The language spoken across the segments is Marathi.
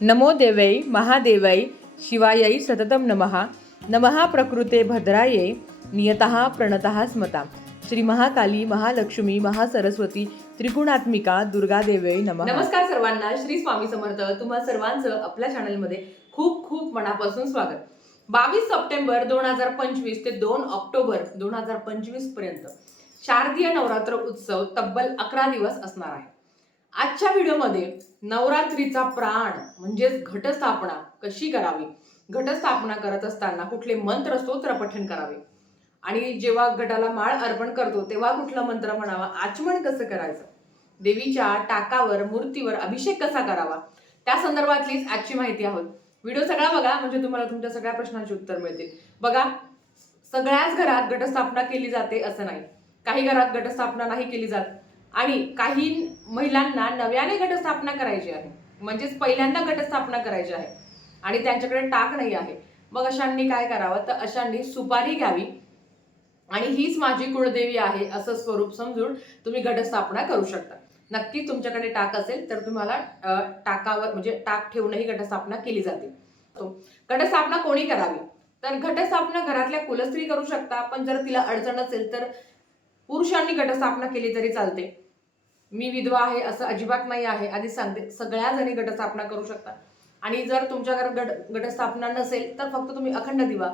नमो देवै महादेवै शिवायै सततं नमः. नमः प्रकृते भद्रायै नियतः प्रणतः स्मता श्री महाकाली महालक्ष्मी महासरस्वती त्रिगुणात्मिका दुर्गादेवे नमः. नमस्कार सर्वांना श्री स्वामी समर्थ. तुम्हा सर्वांचं आपल्या चॅनलमध्ये खूप खूप मनापासून स्वागत. बावीस सप्टेंबर दोन हजार पंचवीस ते दोन ऑक्टोबर दोन हजार पंचवीसपर्यंत शारदीय नवरात्र उत्सव तब्बल अकरा दिवस असणार आहे. आजच्या व्हिडिओमध्ये नवरात्रीचा प्राण म्हणजेच घटस्थापना कशी करावी? घटस्थापना करत असताना कुठले मंत्र स्तोत्र पठण करावे? आणि जेव्हा घटाला माळ अर्पण करतो तेव्हा कुठला मंत्र म्हणावा? आचमन कसं करायचं? देवीच्या टाकावर मूर्तीवर अभिषेक कसा करावा? त्या संदर्भातलीच आजची माहिती आहोत. व्हिडिओ सगळा बघा म्हणजे तुम्हाला तुमच्या सगळ्या प्रश्नांची उत्तर मिळतील. बघा सगळ्याच घरात घटस्थापना केली जाते असं नाही. काही घरात घटस्थापना नाही केली जात. आणि काही महिलांना नव्याने घटस्थापना करायची आहे. म्हणजेच पहिल्यांदा घटस्थापना करायची आहे. आणि त्यांच्याकडे टाक नाही आहे. मग अशांनी काय करावं? तर अशांनी सुपारी घ्यावी. आणि हीच माझी कुळदेवी आहे असं स्वरूप समजून तुम्ही घटस्थापना करू शकता. नक्की तुमच्याकडे टाक असेल तर तुम्हाला टाकावर म्हणजे टाक ठेवूनही घटस्थापना केली जाते. घटस्थापना कोणी करावी? तर घटस्थापना घरातल्या कुलस्त्री करू शकता पण जर तिला अडचण असेल तर पुरुषांनी घटस्थापना केली तरी चालते. मी विधवा आहे असं अजिबात नाही आहे. आधी सांगते सगळ्या जणी गटस्थापना करू शकता. आणि जर तुमच्या घरात गट गटस्थापना नसेल तर फक्त तुम्ही अखंड दिवा.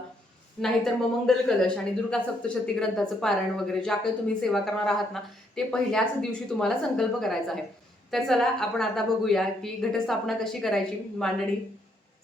नाहीतर मग मंगल कलश आणि दुर्गा सप्तशती ग्रंथाचं पारायण वगैरे ज्या काही तुम्ही सेवा करणार आहात ना ते पहिल्याच दिवशी तुम्हाला संकल्प करायचा आहे. तर चला आपण आता बघूया की घटस्थापना कशी करायची मांडणी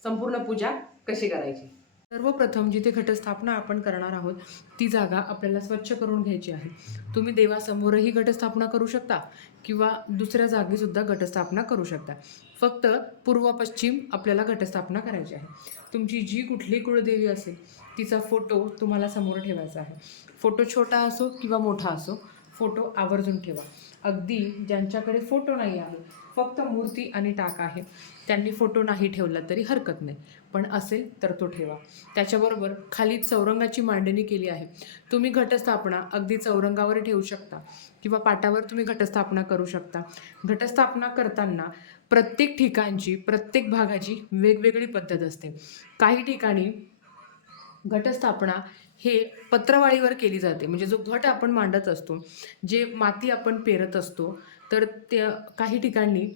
संपूर्ण पूजा कशी करायची. सर्वप्रथम जिथे घटस्थापना आपण करणार आहोत ती जागा आपल्याला स्वच्छ करून घ्यायची आहे. तुम्ही देवासमोरही घटस्थापना करू शकता किंवा दुसऱ्या जागीसुद्धा घटस्थापना करू शकता. फक्त पूर्व पश्चिम आपल्याला घटस्थापना करायची आहे. तुमची जी कुठली कुळदेवी असेल तिचा फोटो तुम्हाला समोर ठेवायचा आहे. फोटो छोटा असो किंवा मोठा असो फोटो आवर्जून ठेवा. अगदी ज्यांच्याकडे फोटो नाही आहे फक्त मूर्ती आणि टाक आहे. त्यांनी फोटो नाही ठेवला तरी हरकत नाही. पण असेल तर तो ठेवा. त्याच्याबरोबर खाली चौरंगाची मांडणी केली आहे. तुम्ही घटस्थापना अगदी चौरंगावर ठेवू शकता किंवा पाटावर तुम्ही घटस्थापना करू शकता. घटस्थापना करताना प्रत्येक ठिकाणची प्रत्येक भागाची वेगवेगळी पद्धत असते. काही ठिकाणी घटस्थापना हे पत्रवाळीवर केली जाते. म्हणजे जो घट आपण मांडत असतो जे माती आपण पेरत असतो तर त्या काही ठिकाणी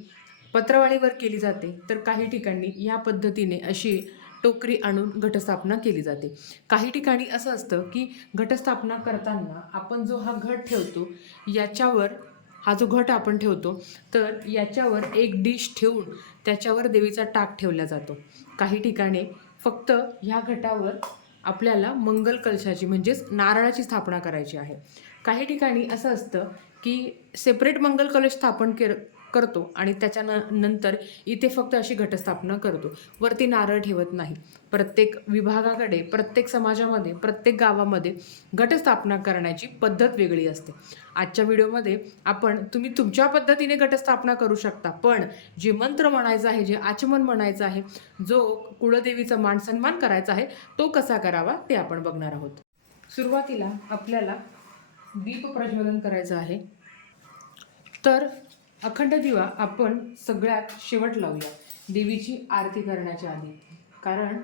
पत्रवाळीवर केली जाते तर काही ठिकाणी या पद्धतीने अशी टोकरी आणून घटस्थापना केली जाते. काही ठिकाणी असं असतं की घटस्थापना करताना आपण जो हा घट ठेवतो याच्यावर हा जो घट आपण ठेवतो तर याच्यावर एक डिश ठेवून त्याच्यावर देवीचा टाक ठेवला जातो. काही ठिकाणी फक्त ह्या घटावर आपल्याला मंगल कलशाची म्हणजेच नारळाची स्थापना करायची आहे. काही ठिकाणी असं असतं की सेपरेट मंगल कलश स्थापन केर करतो आणि त्याच्या नंतर इथे फक्त अशी घटस्थापना करतो. वरती नारळ ठेवत नाही. प्रत्येक विभागाकडे प्रत्येक समाजामध्ये प्रत्येक गावामध्ये घटस्थापना करण्याची पद्धत वेगळी असते. आजच्या व्हिडिओमध्ये आपण तुम्ही तुमच्या पद्धतीने घटस्थापना करू शकता पण जे मंत्र म्हणायचं आहे जे आचमन म्हणायचं आहे जो कुळदेवीचा मान सन्मान करायचा आहे तो कसा करावा ते आपण बघणार आहोत. सुरुवातीला आपल्याला दीप प्रज्वलन करायचं आहे. तर अखंड दिवा आपण सगळ्यात शेवट लावूया. देवीची आरती करण्याच्या आधी. कारण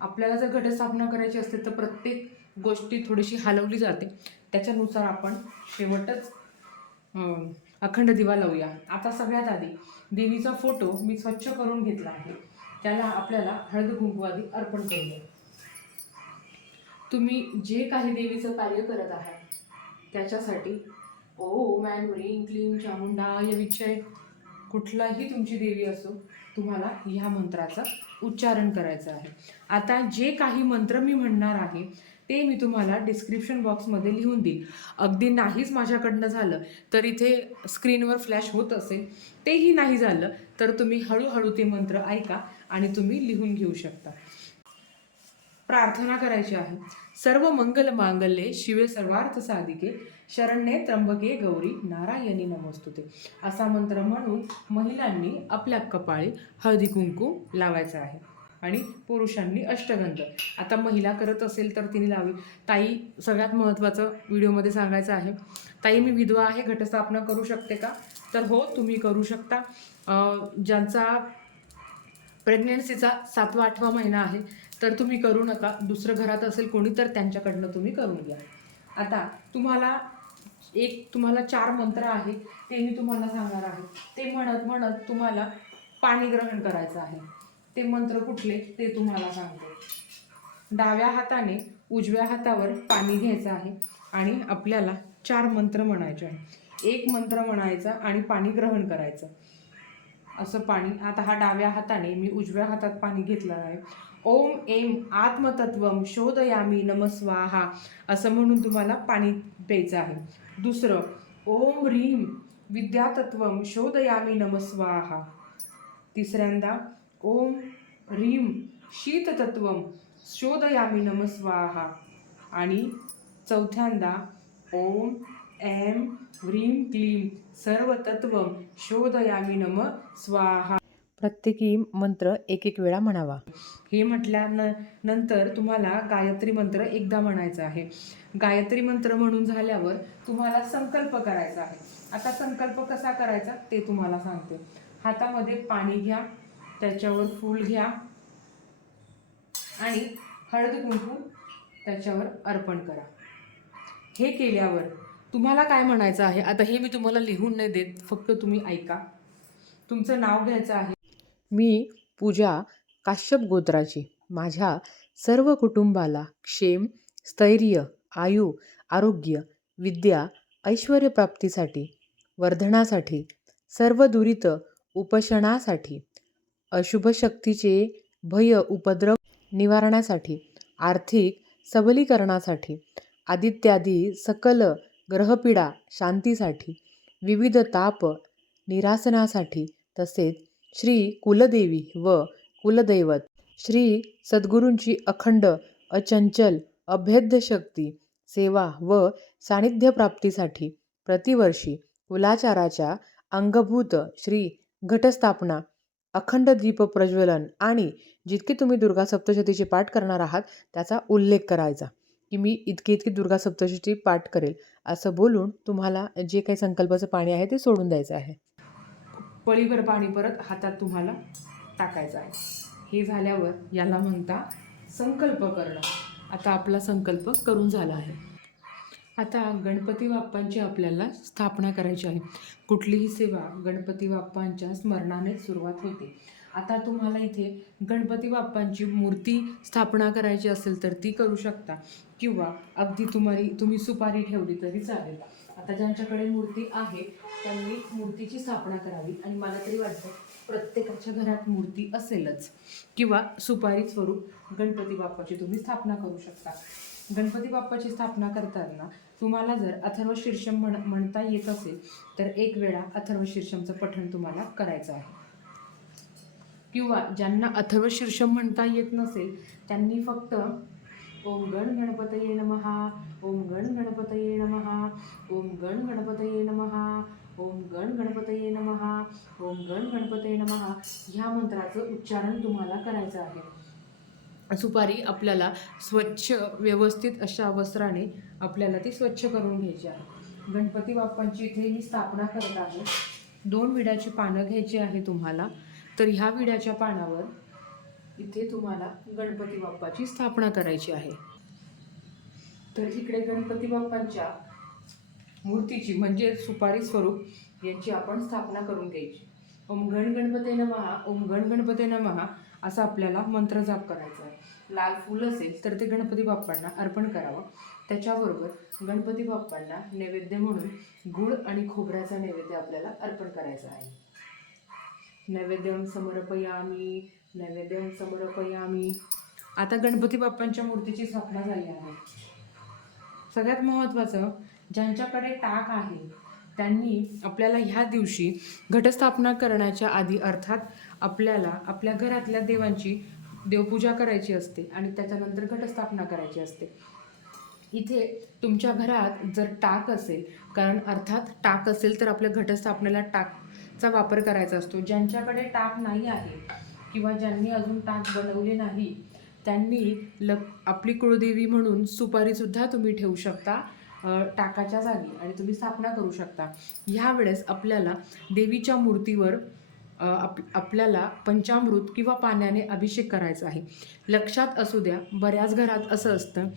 आपल्याला जर घटस्थापना करायची असते तर प्रत्येक गोष्टी थोडीशी हलवली जाते. त्याच्यानुसार आपण शेवटच अखंड दिवा लावूया. आता सगळ्यात आधी देवीचा फोटो मी स्वच्छ करून घेतला आहे. त्याला आपल्याला हळद कुंकू आधी अर्पण करूया. तुम्ही जे काही देवीचं कार्य करत आहात त्याच्यासाठी ओ मॅन क्लीन क्लीं चामुंडाय विषय कुठलाही तुमची देवी असो तुम्हाला ह्या मंत्राचं उच्चारण करायचं आहे. आता जे काही मंत्र मी म्हणणार आहे ते मी तुम्हाला डिस्क्रिप्शन बॉक्समध्ये लिहून देईन. अगदी नाहीच माझ्याकडनं झालं तर इथे स्क्रीनवर फ्लॅश होत असेल तेही नाही झालं तर तुम्ही हळूहळू ते मंत्र ऐका आणि तुम्ही लिहून घेऊ शकता. प्रार्थना करायची आहे. सर्व मंगल मांगल्ये शिवे सर्वार्थ साधिके शरण्ये त्र्यंबके गौरी नारायणी नमस्तुते. असा मंत्र म्हणून महिलांनी आपल्या कपाळी हळदी कुंकू लावायचं आहे. आणि पुरुषांनी अष्टगंध. आता महिला करत असेल तर तिने लावी. ताई सगळ्यात महत्त्वाचं व्हिडिओमध्ये सांगायचं आहे. ताई मी विधवा आहे घटस्थापना करू शकते का? तर हो तुम्ही करू शकता. अं, ज्यांचा प्रेग्नेन्सीचा सातवा आठवा महिना आहे तर तुम्ही करू नका. दुसरं घरात असेल कोणी तर त्यांच्याकडनं तुम्ही करून घ्या. आता तुम्हाला एक तुम्हाला चार मंत्र आहे ते मी तुम्हाला सांगणार आहे. ते म्हणत म्हणत तुम्हाला पाणी ग्रहण करायचं आहे. ते मंत्र कुठले ते तुम्हाला सांगते. डाव्या हाताने उजव्या हातावर पाणी घ्यायचं आहे आणि आपल्याला चार मंत्र म्हणायचे आहे एक मंत्र म्हणायचा आणि पाणी ग्रहण करायचं. असं पाणी आता हा डाव्या हाताने मी उजव्या हातात पाणी घेतलं आहे. ओम एम आत्मतत्वम शोधयामी नमस्वाहा असं म्हणून तुम्हाला पाणी प्यायचं आहे. दुसरं ओम ह्रीम विद्यातत्वम शोधयामी नमस्वाहा तिसऱ्यांदा ओम ह्रीम शीततत्वम शोधयामी नमस्वाहा आणि चौथ्यांदा ओम एम ह्रीम क्लीम सर्व तत्व शोधयामी नम स्वाहा। प्रत्येकी मंत्र एक एक वेळा म्हणावा. हे म्हटल्यान नंतर तुम्हाला गायत्री मंत्र एकदा म्हणायचा आहे. गायत्री मंत्र म्हणून झाल्यावर तुम्हाला संकल्प करायचा आहे. आता संकल्प कसा करायचा? ते तुम्हाला सांगते. हातामध्ये पाणी घ्या त्याच्यावर फूल घ्या आणि हळद कुंकू त्याच्यावर अर्पण करा. हे केल्यावर तुम्हाला काय म्हणायचं आहे? आता हे मी तुम्हाला लिहून नाही देत फक्त तुम्ही ऐका. तुमचं नाव घ्यायचं आहे. मी पूजा काश्यप गोत्राची. माझ्या सर्व कुटुंबाला क्षेम स्थैर्य आयु आरोग्य विद्या ऐश्वर्यप्राप्तीसाठी वर्धनासाठी सर्व दुरित उपशणासाठी अशुभ शक्तीचे भय उपद्रव निवारणासाठी आर्थिक सबलीकरणासाठी आदित्यादी सकल ग्रहपीडा शांतीसाठी विविध ताप निरासनासाठी तसेच श्री कुलदेवी व कुलदैवत श्री सद्गुरूंची अखंड अचंचल अभेद्य शक्ती सेवा व सानिध्यप्राप्तीसाठी प्रतिवर्षी कुलाचाराच्या अंगभूत श्री घटस्थापना अखंड दीप प्रज्वलन आणि जितके तुम्ही दुर्गा सप्तशतीचे पाठ करणार आहात त्याचा उल्लेख करायचा. की मी इतकी इतकी दुर्गा सप्तशती पाठ करेल. असं बोलून तुम्हाला जे काही संकल्पाचं पाणी आहे ते सोडून द्यायचं आहे. पळीभर पाणी परत हातात तुम्हाला टाकायचं आहे. हे झाल्यावर याला म्हणता संकल्प करणं. आता आपला संकल्प करून झाला आहे. आता गणपती बाप्पांची आपल्याला स्थापना करायची आहे. कुठलीही सेवा गणपती बाप्पांच्या स्मरणाने सुरुवात होते. आता तुम्हाला इथे गणपती बाप्पांची मूर्ती स्थापना करायची असेल तर ती करू शकता. किंवा अगदी तुम्हाला तुम्ही सुपारी ठेवली तरी चालेल. आता ज्यांच्याकडे मूर्ती आहे त्यांनी मूर्तीची स्थापना करावी. आणि मला तरी वाटतं प्रत्येकाच्या घरात मूर्ती असेलच. किंवा सुपारी स्वरूप गणपती बाप्पाची तुम्ही स्थापना करू शकता. गणपती बाप्पाची स्थापना करताना तुम्हाला जर अथर्व शीर्षम म्हण म्हणता येत असेल तर एक वेळा अथर्व शीर्षमचं पठण तुम्हाला करायचं आहे. किंवा ज्यांना अथर्व शीर्षम म्हणता येत नसेल त्यांनी फक्त ओम गण गणपतये नमहा ओम गण गणपतये नमहा ओम गण गणपतये नमहा ओम गण गणपतये नमहा ओम गण गणपतये नमहा ह्या मंत्राचं उच्चारण तुम्हाला करायचं आहे. सुपारी आपल्याला स्वच्छ व्यवस्थित अशा वस्त्राने आपल्याला ती स्वच्छ करून घ्यायची आहे. गणपती बाप्पांची इथे मी स्थापना करत आहे. दोन विड्याची पानं घ्यायची आहे तुम्हाला. तर ह्या विड्याच्या पानावर इथे तुम्हाला गणपती बाप्पाची स्थापना करायची आहे. तर इकडे गणपती बाप्पांच्या मूर्तीची म्हणजे सुपारी स्वरूप यांची आपण स्थापना करून घ्यायची. ओम गण गणपते नमहा ओम गण गणपते नमहा असा आपल्याला मंत्र जाप करायचा आहे. लाल फूल असेल तर ते गणपती बाप्पांना अर्पण करावं. त्याच्याबरोबर गणपती बाप्पांना नैवेद्य म्हणून गुळ आणि खोबऱ्याचा नैवेद्य आपल्याला अर्पण करायचा आहे. नैवेद्यम समर्पयामी नैवेद्यम समर्पयामी. आता गणपती बाप्पांच्या मूर्तीची स्थापना झाली आहे. सगळ्यात महत्त्वाचं ज्यांच्याकडे टाक आहे त्यांनी आपल्याला ह्या दिवशी घटस्थापना करण्याच्या आधी अर्थात आपल्याला आपल्या घरातल्या देवांची देवपूजा करायची असते आणि त्याच्यानंतर घटस्थापना करायची असते. इथे तुमच्या घरात जर टाक असेल कारण अर्थात टाक असेल तर आपल्या घटस्थापनेला टाकचा वापर करायचा असतो. ज्यांच्याकडे टाक नाही आहे किंवा ज्यांनी अजून टाक बनवले नाही त्यांनी ल आपली कुळदेवी म्हणून सुपारीसुद्धा तुम्ही ठेवू शकता टाकाच्या जागी आणि तुम्ही स्थापना करू शकता. ह्या वेळेस आपल्याला देवीच्या मूर्तीवर आप आपल्याला पंचामृत किंवा पाण्याने अभिषेक करायचा आहे. लक्षात असू द्या बऱ्याच घरात असं असतं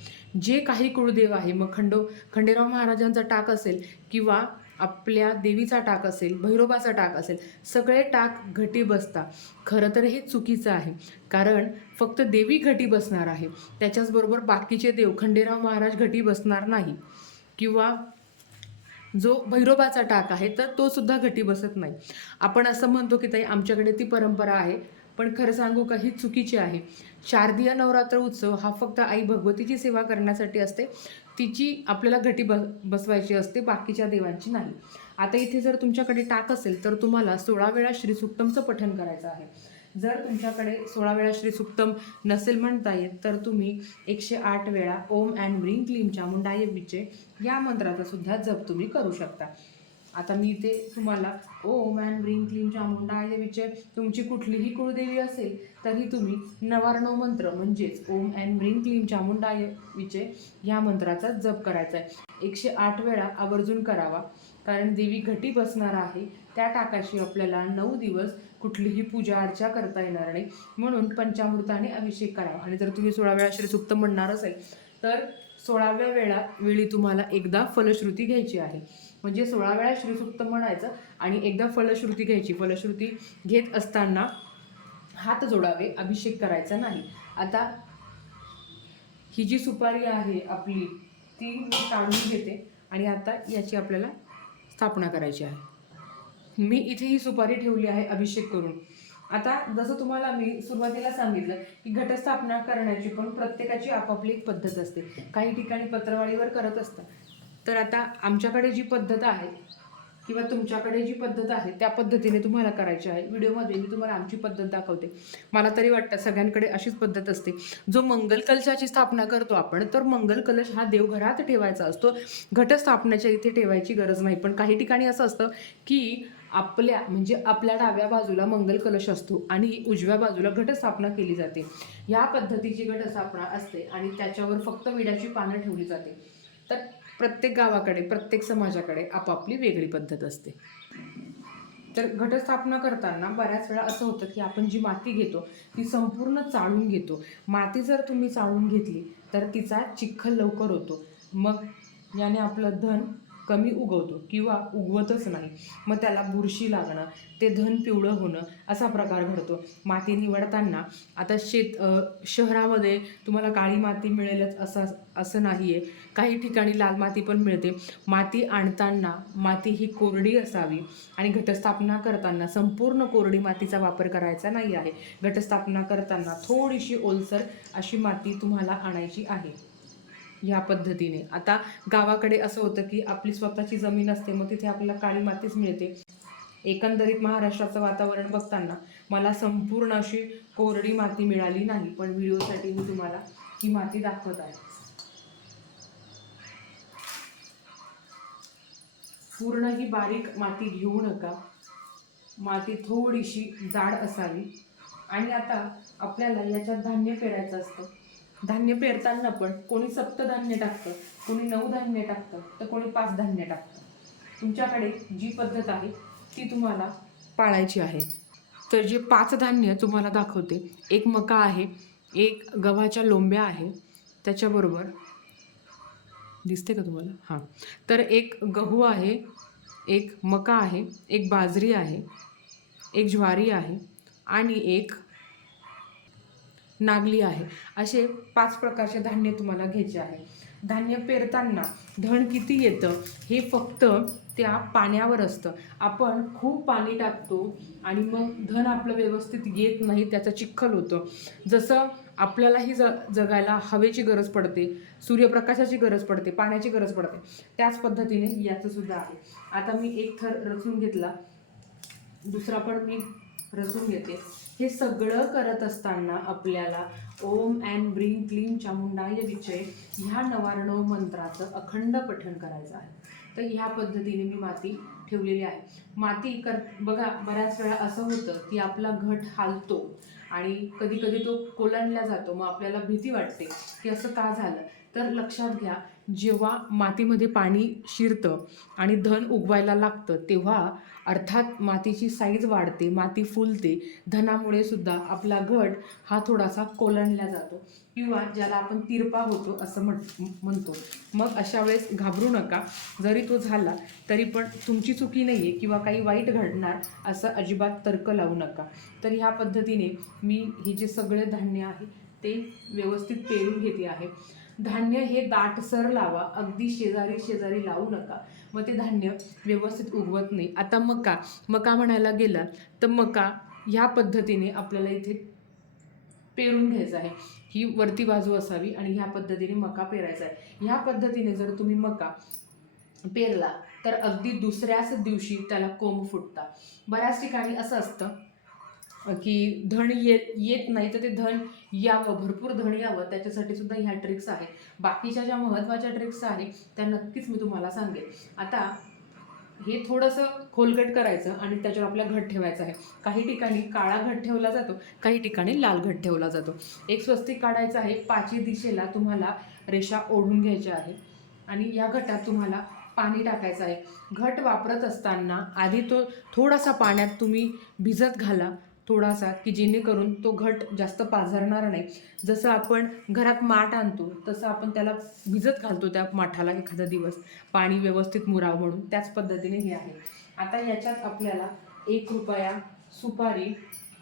जे काही कुळदेव आहे मग खंडो खंडेराव महाराजांचा टाक असेल किंवा आपल्या देवीचा टाक असेल भैरोबाचा टाक असेल सगळे टाक घटी बसता खरं तर हे चुकीचं आहे. कारण फक्त देवी घटी बसणार आहे. त्याच्याचबरोबर बाकीचे देव खंडेराव महाराज घटी बसणार नाही. किंवा जो भैरोबाचा टाक आहे तर तो सुद्धा घटी बसत नाही. आपण असं म्हणतो की ताई आमच्याकडे ती परंपरा आहे पण खरं सांगू का ही चुकीची आहे. शारदीय नवरात्र उत्सव हा फक्त आई भगवतीची सेवा करण्यासाठी असते तिची आपल्याला घटी बस बसवायची असते बाकीच्या देवांची नाही. आता इथे जर तुमच्याकडे टाक असेल तर तुम्हाला सोळा वेळा श्रीसुक्तमचं पठण करायचं आहे. जर तुमच्याकडे सोळा वेळा श्रीसुक्तम नसेल म्हणता येत तर तुम्ही एकशे आठ वेळा ओम अँड ब्रिंग क्लीम चामुंडाय विचे या मंत्राचा सुद्धा जप तुम्ही करू शकता. आता मी ते तुम्हाला ओम अँड ब्रिंग क्लीम चामुंडाय विचे तुमची कुठलीही कुळदेवी असेल तरी तुम्ही नवार्णव मंत्र म्हणजेच ओम अँड ब्रिंग क्लीम चामुंडाय विचे या मंत्राचा जप करायचा आहे. एकशे आठ वेळा आवर्जून करावा कारण देवी घटी बसणार आहे त्या टाकाशी आपल्याला नऊ दिवस कुठलीही पूजा अर्चा करता येणार नाही. म्हणून पंचामृताने अभिषेक करावा. आणि जर तुम्ही सोळा वेळा श्रीसुक्त म्हणणार असेल तर सोळाव्या वेळा वेळी तुम्हाला एकदा फलश्रुती घ्यायची आहे. म्हणजे सोळा वेळा श्रीसुक्त म्हणायचं आणि एकदा फलश्रुती घ्यायची. फलश्रुती घेत असताना हात जोडावे अभिषेक करायचा नाही. आता ही जी सुपारी आहे आपली ती मी काढून घेते आणि आता याची आपल्याला स्थापना करायची आहे. मी इथे ही सुपारी ठेवली आहे अभिषेक करून. आता जसं तुम्हाला मी सुरुवातीला सांगितलं की घटस्थापना करण्याची पण प्रत्येकाची आपापली एक पद्धत असते. काही ठिकाणी पत्रवाळीवर करत असतात. तर आता आमच्याकडे जी पद्धत आहे किंवा तुमच्याकडे जी पद्धत आहे त्या पद्धतीने तुम्हाला करायची आहे. व्हिडिओमध्ये मी तुम्हाला आमची पद्धत दाखवते. मला तरी वाटतं सगळ्यांकडे अशीच पद्धत असते. जो मंगल कलशाची स्थापना करतो आपण तर मंगल कलश हा देवघरात ठेवायचा असतो. घटस्थापनेच्या इथे ठेवायची गरज नाही. पण काही ठिकाणी असं असतं की आपल्या म्हणजे आपल्या डाव्या बाजूला मंगल कलश असतो आणि उजव्या बाजूला घटस्थापना केली जाते. या पद्धतीची घटस्थापना असते आणि त्याच्यावर फक्त विड्याची पानं ठेवली जाते. तर प्रत्येक गावाकडे प्रत्येक समाजाकडे आपापली वेगळी पद्धत असते. तर घटस्थापना करताना बऱ्याच वेळा असं होतं की आपण जी माती घेतो ती संपूर्ण चाळून घेतो. माती जर तुम्ही चाळून घेतली तर तिचा चिखल लवकर होतो. मग याने आपलं धन कमी उगवतो किंवा उगवतच नाही. मग त्याला बुरशी लागणं ते धन पिवळं होणं असा प्रकार घडतो. माती निवडताना आता शेत शहरामध्ये तुम्हाला काळी माती मिळेलच असं असं नाही आहे काही ठिकाणी लाल माती पण मिळते. माती आणताना माती ही कोरडी असावी आणि घटस्थापना करताना संपूर्ण कोरडी मातीचा वापर करायचा नाही आहे. घटस्थापना करताना थोडीशी ओलसर अशी माती तुम्हाला आणायची आहे. ह्या पद्धतीने. आता गावाकडे असं होतं की आपली स्वतःची जमीन असते मग तिथे आपल्याला काळी मातीच मिळते. एकंदरीत महाराष्ट्राचं वातावरण बघताना मला संपूर्ण अशी कोरडी माती मिळाली नाही पण व्हिडिओसाठी मी तुम्हाला ही माती दाखवत आहे. पूर्ण ही बारीक माती घेऊ नका. माती थोडीशी जाड असावी. आणि आता आपल्याला याच्यात धान्य पेरायचं असतं. धान्य पेरताना पण कोणी सप्त धान्य टाकतं कोणी नऊ धान्य टाकतं तर कोणी पाच धान्य टाकतं. तुमच्याकडे जी पद्धत आहे ती तुम्हाला पाळायची आहे. तर जे पाच धान्य तुम्हाला दाखवते एक मका आहे एक गव्हाच्या लोंब्या आहे त्याच्याबरोबर दिसते का तुम्हाला? हां. तर एक गहू आहे एक मका आहे एक बाजरी आहे एक ज्वारी आहे आणि एक नागली आहे. असे पाच प्रकारचे धान्य तुम्हाला घ्यायचे आहे. धान्य पेरताना धण किती येतं हे फक्त त्या पाण्यावर असतं. आपण खूप पाणी टाकतो आणि मग धन आपलं व्यवस्थित येत नाही त्याचं चिखल होतं. जसं आपल्यालाही ज जगायला हवेची गरज पडते सूर्यप्रकाशाची गरज पडते पाण्याची गरज पडते. त्याच पद्धतीने याचंसुद्धा आहे. आता मी एक थर रचून घेतला. दुसरा पण मी रचून घेते. हे सगळं करत असताना आपल्याला ओम अँड ब्रिंग क्लीम चामुंडाय विचय ह्या नवारणव मंत्राचं अखंड पठण करायचं आहे. तर ह्या पद्धतीने मी माती ठेवलेली आहे. माती कर बघा बऱ्याच वेळा असं होतं की आपला घट हालतो आणि कधी कधी तो कोलांडला जातो. मग आपल्याला भीती वाटते की असं का झालं? तर लक्षात घ्या जेव्हा मातीमध्ये पाणी शिरतं आणि धन उगवायला लागतं तेव्हा अर्थात मातीची साईज वाढते माती फुलते धनामुळे सुद्धा आपला घट हा थोडासा कोलंडला जातो किंवा ज्याला आपण तिरपा होतो असं म्हण म्हणतो. मग अशा वेळेस घाबरू नका. जरी तो झाला तरी पण तुमची चुकी नाही आहे किंवा काही वाईट घडणार असं अजिबात तर्क लावू नका. तर ह्या पद्धतीने मी हे जे सगळे धान्य आहे ते व्यवस्थित पेरून घेते आहे. धान्य हे दाटसर लावा. अगदी शेजारी शेजारी लावू नका. मग ते धान्य व्यवस्थित उगवत नाही. आता मका. मका म्हणायला गेला तर मका ह्या पद्धतीने आपल्याला इथे पेरून घ्यायचं आहे. ही वरती बाजू असावी आणि ह्या पद्धतीने मका पेरायचा आहे. ह्या पद्धतीने जर तुम्ही मका पेरला तर अगदी दुसऱ्याच दिवशी त्याला कोंब फुटता बऱ्याच ठिकाणी असं असतं की धन ये येत नाही तर ते धन यावं भरपूर धन यावं. त्याच्यासाठी सुद्धा ह्या ट्रिक्स आहेत. बाकीच्या ज्या महत्त्वाच्या ट्रिक्स आहेत त्या नक्कीच मी तुम्हाला सांगेन. आता हे थोडंसं खोलगट करायचं आणि त्याच्यावर आपला घट ठेवायचा आहे. काही ठिकाणी काळा घट ठेवला जातो काही ठिकाणी लाल घट ठेवला जातो. एक स्वस्तिक काढायचं आहे पाचही दिशेला तुम्हाला रेषा ओढून घ्यायच्या आहे. आणि या घटात तुम्हाला पाणी टाकायचं आहे. घट वापरत असताना आधी तो थोडासा पाण्यात तुम्ही भिजत घाला. थोडासा की जेणेकरून तो घट जास्त पाझरणार नाही. जसं आपण घरात माठ आणतो तसं आपण त्याला भिजत घालतो त्या माठाला एखादा दिवस. पाणी व्यवस्थित मुराव म्हणून. त्याच पद्धतीने हे आहे. आता याच्यात आपल्याला एक रुपया सुपारी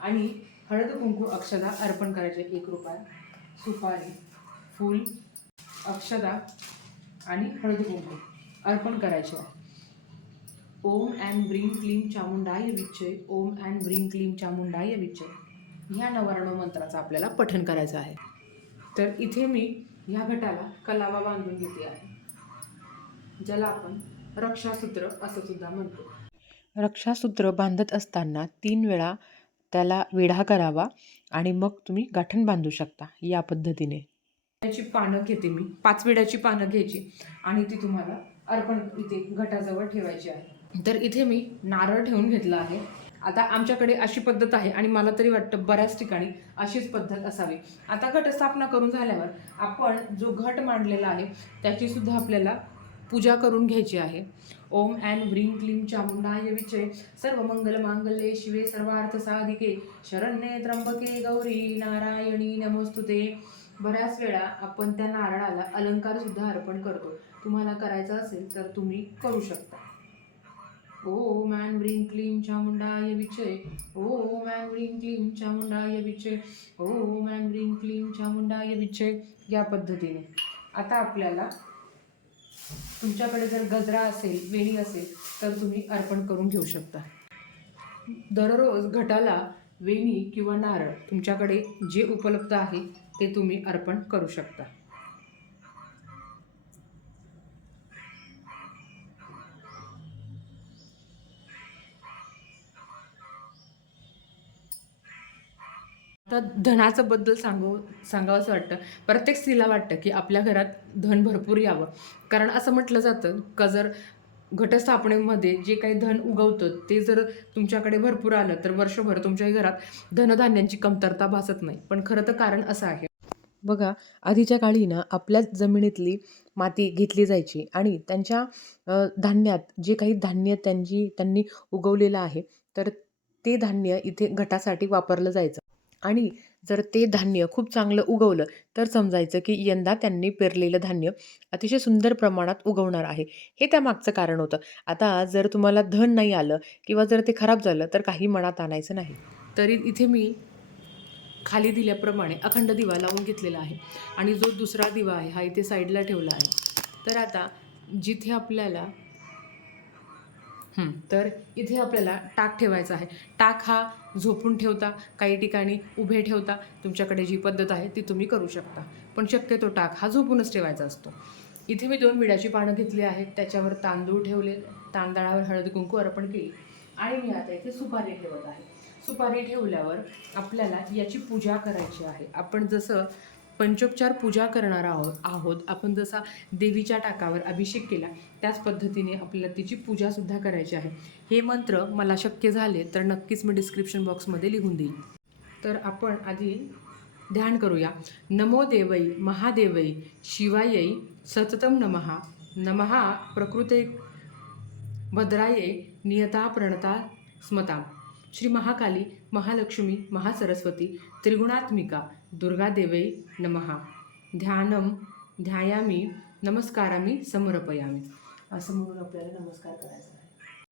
आणि हळद कुंकू अक्षदा अर्पण करायचे. एक रुपया सुपारी फूल अक्षदा आणि हळद कुंकू अर्पण करायचे. आहे ओम अँड व्रीम क्लीम चामुंडाय विच्छय ओम अँड व्रीम क्लीम चामुंडाय विच्छय ह्या नवर्ण मंत्राचं आपल्याला पठन करायचं आहे. तर इथे मी ह्या घटाला कलावा बांधून घेते आहे. ज्याला आपण रक्षासूत्र असं सुद्धा म्हणतो. रक्षासूत्र बांधत असताना तीन वेळा त्याला वेढा करावा आणि मग तुम्ही गाठण बांधू शकता या पद्धतीने. त्याची पानं घेते मी. पाच वेळाची पानं घ्यायची आणि ती तुम्हाला अर्पण इथे घटाजवळ ठेवायची आहे. तर इथे मी नारळ ठेवून घेतला आहे. आता आमच्याकडे अशी पद्धत आहे आणि मला तरी वाटतं बऱ्याच ठिकाणी अशीच पद्धत असावी. आता घटस्थापना करून झाल्यावर आपण जो घट मांडलेला आहे त्याचीसुद्धा आपल्याला पूजा करून घ्यायची आहे. ओम अँड व्रीम क्लीम चामुंडाय विचय सर्व मंगल मांगल्ये शिवे सर्वार्थ साधिके. शरण्ये त्र्यंबके गौरी नारायणी नमोस्तुते. बऱ्याच वेळा आपण त्या नारळाला अलंकारसुद्धा अर्पण करतो. तुम्हाला करायचं असेल तर तुम्ही करू शकता. ओम ऐं व्रीम क्लीं चामुण्डाय विचय ओम ऐं व्रीम क्लीं चामुण्डाय विचय ओम ऐं व्रीम क्लीं चामुंडाय विचय या पद्धतीने. आता आपल्याला तुमच्याकडे जर गजरा असेल वेणी असेल तर तुम्ही अर्पण करून घेऊ शकता. दररोज घटाला वेणी किंवा नारळ तुमच्याकडे जे उपलब्ध आहे ते तुम्ही अर्पण करू शकता. तर धनाचं बद्दल सांगू सांगावंसं वाटतं. प्रत्येक स्त्रीला वाटतं की आपल्या घरात धन भरपूर यावं. कारण असं म्हटलं जातं का जर घटस्थापनेमध्ये जे काही धन उगवतं ते जर तुमच्याकडे भरपूर आलं तर वर्षभर तुमच्याही घरात धनधान्यांची कमतरता भासत नाही. पण खरं तर कारण असं आहे. बघा आधीच्या काळी ना आपल्याच जमिनीतली माती घेतली जायची आणि त्यांच्या धान्यात जे काही धान्य त्यांची त्यांनी उगवलेलं आहे तर ते धान्य इथे घटासाठी वापरलं जायचं. आणि जर ते धान्य खूप चांगलं उगवलं तर समजायचं की यंदा त्यांनी पेरलेलं धान्य अतिशय सुंदर प्रमाणात उगवणार आहे. हे त्यामागचं कारण होतं. आता जर तुम्हाला धन नाही आलं किंवा जर ते खराब झालं तर काही मनात आणायचं नाही. तरी इथे मी खाली दिल्याप्रमाणे अखंड दिवा लावून घेतलेला आहे. आणि जो दुसरा दिवा आहे हा इथे साईडला ठेवला आहे. तर आता जिथे आपल्याला तर इथे आपल्याला टाक ठेवायचा आहे. टाक हा झोपून ठेवता काही ठिकाणी उभे ठेवता तुमच्याकडे जी पद्धत आहे ती तुम्ही करू शकता. पण शक्यतो टाक हा झोपूनच ठेवायचा असतो. इथे मी दोन विड्याची पानं घेतली आहेत. त्याच्यावर तांदूळ ठेवले तांदळावर हळद कुंकू अर्पण केली. आणि मी आता इथे सुपारी ठेवत आहे. सुपारी ठेवल्यावर आपल्याला याची पूजा करायची आहे. आपण जसं पंचोपचार पूजा करणार आहोत आहोत. आपण जसा देवीच्या टाकावर अभिषेक केला त्याच पद्धतीने आपल्याला तिची पूजासुद्धा करायची आहे. हे मंत्र मला शक्य झाले तर नक्कीच मी डिस्क्रिप्शन बॉक्समध्ये लिहून देईल तर आपण आधी ध्यान करूया. नमो देवई महादेवई शिवायई सततम नमहा नमहा प्रकृते भद्राये नियता प्रणता स्मता श्री महाकाली महालक्ष्मी महासरस्वती त्रिगुणात्मिका दुर्गादेवै नमः ध्यानं ध्यायामी नमस्कारामी समर्पयामी. असं म्हणून आपल्याला नमस्कार करायचा आहे.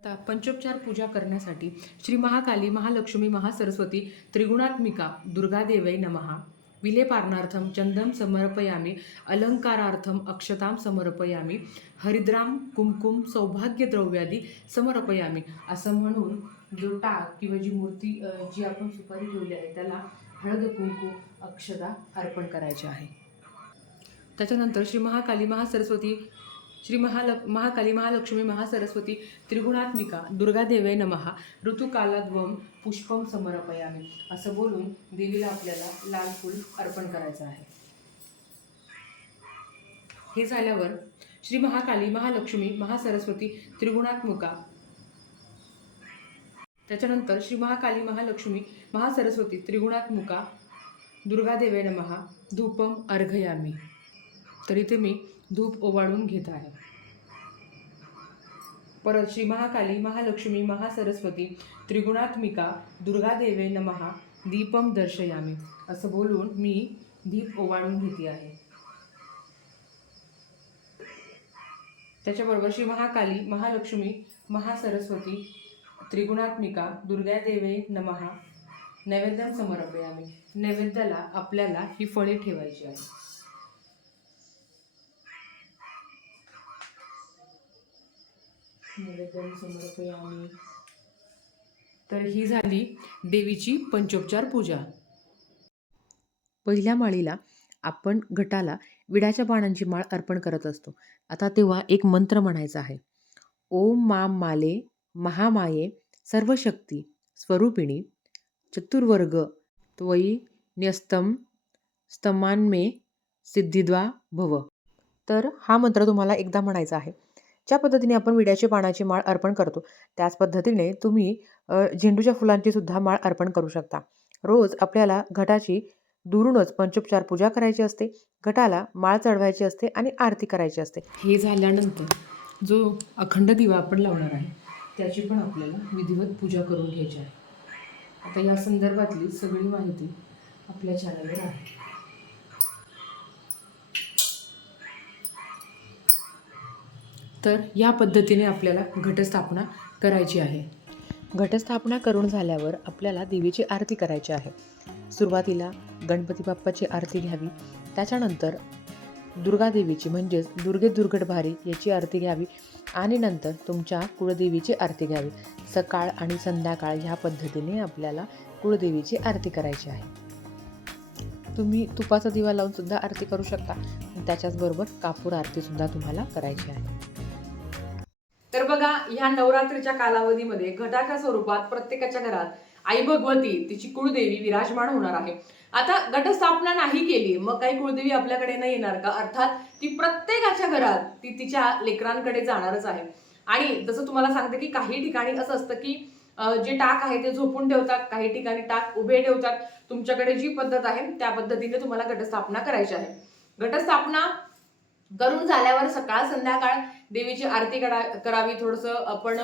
आता पंचोपचार पूजा करण्यासाठी श्री महाकाली महालक्ष्मी महासरस्वती त्रिगुणात्मिका दुर्गादेवै नमः विलेपारणार्थं चंदन समर्पयामी अलंकारार्थम अक्षतां समर्पयामी हरिद्राम कुमकुम सौभाग्यद्रव्यादी समर्पयामी असं म्हणून जो टाक किंवा जी मूर्ती जी आपण सुपारी ठेवली आहे त्याला हळद कुंकू अक्षदा अर्पण करायचे आहे. त्याच्यानंतर श्री महाकाली महासरस्वती श्री महाल महाकाली महालक्ष्मी महासरस्वती त्रिगुणात्मिका दुर्गादेवे नमहा ऋतुकालाद्वम पुष्पम समर्पयामी असं बोलून देवीला आपल्याला लाल फूल अर्पण करायचं आहे. हे झाल्यावर श्री महाकाली महालक्ष्मी महासरस्वती त्रिगुणात्मिका त्याच्यानंतर श्री महाकाली महालक्ष्मी महासरस्वती त्रिगुणात्मिका दुर्गादेवे नमहा धूपम अर्घयामी. तर इथे मी धूप ओवाळून घेत आहे. परत श्री महाकाली महालक्ष्मी महासरस्वती त्रिगुणात्मिका दुर्गादेवे नमहा दीपम दर्शयामी. असं बोलून मी दीप ओवाळून घेते आहे. त्याच्याबरोबर श्री महाकाली महालक्ष्मी महासरस्वती त्रिगुणात्मिका दुर्गादेवे नमहा. नैवेद्य समर्पयामी नैवेद्याला आपल्याला ही फळे ठेवायची आहे समर्पयामी तर ही झाली देवीची पंचोपचार पूजा. पहिल्या माळीला आपण घटाला विड्याच्या पानांची माळ अर्पण करत असतो. आता तेव्हा एक मंत्र म्हणायचा आहे. ओम माम माले महामाये सर्वशक्ती स्वरूपिणी चतुर्वर्ग त्वयी न्यस्तम स्तमान्मे सिद्धिद्वा भव. तर हा मंत्र तुम्हाला एकदा म्हणायचा आहे. ज्या पद्धतीने आपण विड्याच्या पानाची माळ अर्पण करतो त्याच पद्धतीने तुम्ही झेंडूच्या फुलांची सुद्धा माळ अर्पण करू शकता. रोज आपल्याला घटाची दुरूनच पंचोपचार पूजा करायची असते घटाला माळ चढवायची असते आणि आरती करायची असते. हे झाल्यानंतर जो अखंड दिवा आपण लावणार आहे त्याची पण आपल्याला विधिवत पूजा करून घ्यायची आहे. आता या संदर्भातली सगळी माहिती आपल्या चॅनलवर आहे. तर या पद्धतीने आपल्याला घटस्थापना करायची आहे. घटस्थापना करून झाल्यावर आपल्याला देवीची आरती करायची आहे. सुरुवातीला गणपती बाप्पाची आरती घ्यावी. त्याच्यानंतर दुर्गादेवीची म्हणजेच दुर्गे दुर्गट भारी याची आरती घ्यावी. आणि नंतर तुमच्या कुळदेवीची आरती घ्यावी. सकाळ आणि संध्याकाळ ह्या पद्धतीने आपल्याला कुळदेवीची आरती करायची आहे. तुम्ही तुपाचा दिवा लावून सुद्धा आरती करू शकता. त्याच्याचबरोबर कापूर आरती सुद्धा तुम्हाला करायची आहे. तर बघा ह्या नवरात्रीच्या कालावधीमध्ये घटाच्या स्वरूपात प्रत्येकाच्या घरात आई भगवती तिची कुळदेवी विराजमान होणार आहे. आता घटस्थापना नाही केली मग काही कुळदेवी आपल्याकडे नाही येणार का? अर्थात ती प्रत्येकाच्या घरात ती तिच्या लेकरांकडे जाणारच आहे. आणि जसं तुम्हाला सांगते की काही ठिकाणी असं असतं की जे टाक आहे ते झोपून ठेवतात काही ठिकाणी टाक उभे ठेवतात. तुमच्याकडे जी पद्धत आहे त्या पद्धतीने तुम्हाला घटस्थापना करायची आहे. घटस्थापना करून झाल्यावर सकाळ संध्याकाळ देवीची आरती करा करावी. थोडंसं आपण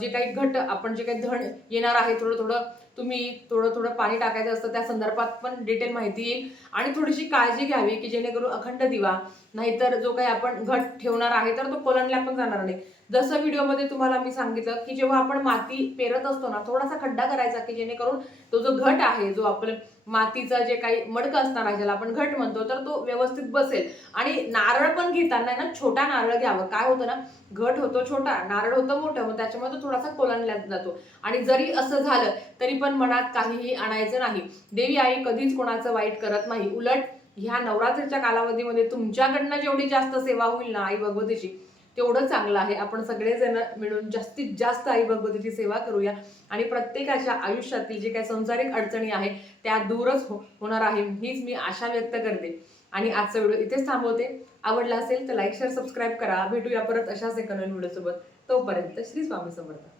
जे काही घट आपण जे काही धण येणार आहे थोडं थोडं तुम्ही थोडं थोडं पाणी टाकायचं असतं त्या संदर्भात पण डिटेल माहिती येईल. आणि थोडीशी काळजी घ्यावी की जेणेकरून अखंड दिवा नाहीतर जो काही आपण घट ठेवणार आहे तर तो कोलंडला पण जाणार नाही. जसं व्हिडिओमध्ये तुम्हाला मी सांगितलं की जेव्हा आपण माती पेरत असतो ना थोडासा खड्डा करायचा की जेणेकरून तो जो घट आहे जो आपलं मातीचा जे काही मडकं असणार आहे ज्याला आपण घट म्हणतो तर तो व्यवस्थित बसेल. आणि नारळ पण घेताना ना छोटा नारळ घ्यावं. काय होतं ना घट होतो छोटा नारळ होतं मोठं मग त्याच्यामुळे तो थोडासा कोलांडला जातो. आणि जरी असं झालं तरी पण मनात काहीही आणायचं नाही. देवी आई कधीच कोणाचं वाईट करत नाही. उलट ह्या नवरात्रीच्या कालावधीमध्ये तुमच्याकडनं जेवढी जास्त सेवा होईल ना आई भगवतीची तेवढं चांगलं आहे. आपण सगळेजण मिळून जास्तीत जास्त आई भगवतीची सेवा करूया. आणि प्रत्येकाच्या आयुष्यातील जे काही संसारिक अडचणी आहे त्या दूरच हो होणार आहे. हीच मी आशा व्यक्त करते. आणि आजचा व्हिडिओ इथेच थांबवते. आवडला असेल तर लाईक शेअर सबस्क्राईब करा. भेटूया परत अशाच एका नवीन व्हिडिओसोबत. तोपर्यंत श्री स्वामी समर्थ.